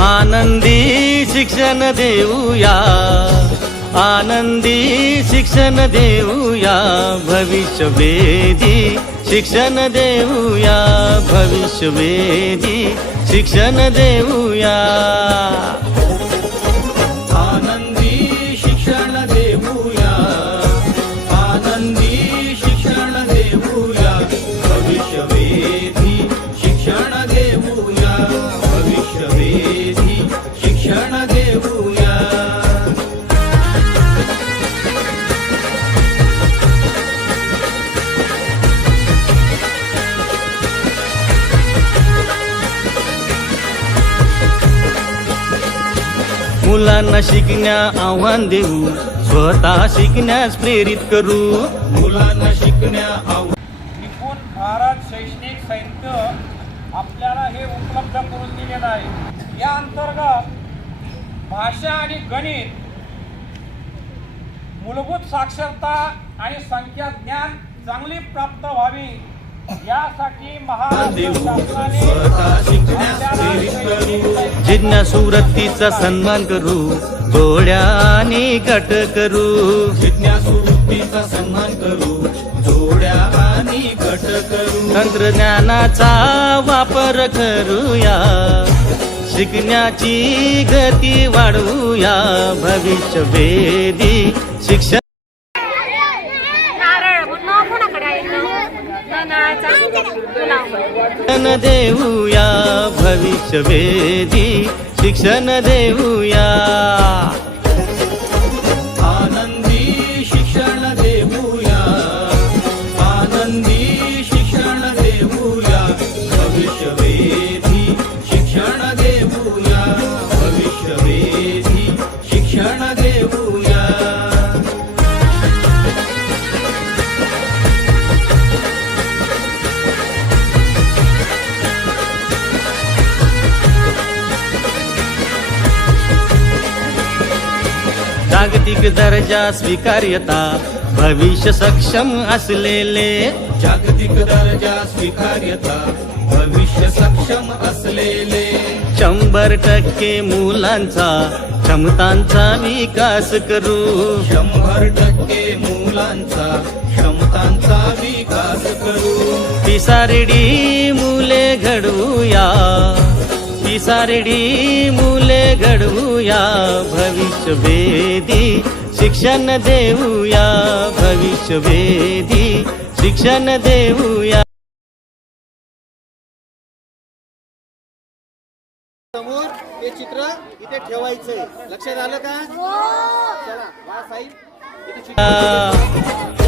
आनंदी शिक्षण देऊया. आनंदी शिक्षण देऊया. भविष्यवेधी शिक्षण देऊया. भविष्यवेधी शिक्षण देऊया. मुलांना शिकण्या आव्हान देऊ स्वतः शिकण्यास प्रेरित करू. मुलांना शिकण्या आव निपुण भारत शैक्षणिक साहित्य आपल्याला हे उपलब्ध करून दिलेलं आहे. या अंतर्गत भाषा आणि गणित मूलभूत साक्षरता आणि संख्या ज्ञान चांगली प्राप्त व्हावी. यासाठी महाराष्ट्र शासनाने स्वतः शिकण्यास आपल्याला प्रेरित शैक्षणिक करू साहित्य जिज्ञासू वृत्तीचा सन्मान करू जोड्याने गट करू. जिज्ञासू वृत्तीचा सन्मान करू जोड्या आणि गट करू. तंत्रज्ञानाचा वापर करूया शिकण्याची गती वाढवूया. शिक्षण ना नारळाचा. फुलावर देऊया. भविष्यवेधी शिक्षण देऊया. जागतिक दर्जा स्वीकार्यता भविष्य सक्षम असलेले. जागतिक दर्जा स्वीकार्यता भविष्य सक्षम असलेले. शंभर टक्के मुलांचा क्षमतांचा विकास करू. शंभर टक्के मुलांचा क्षमतांचा विकास करू. पिसारडी मुले घडवूया पिसारडी मुले घडवूया भविष्यवेधी शिक्षण देऊया भविष्यवेधी शिक्षण देऊया. समोर ते चित्र इथे ठेवायचंय. लक्षात आलं का? चला इथे चित्र आ,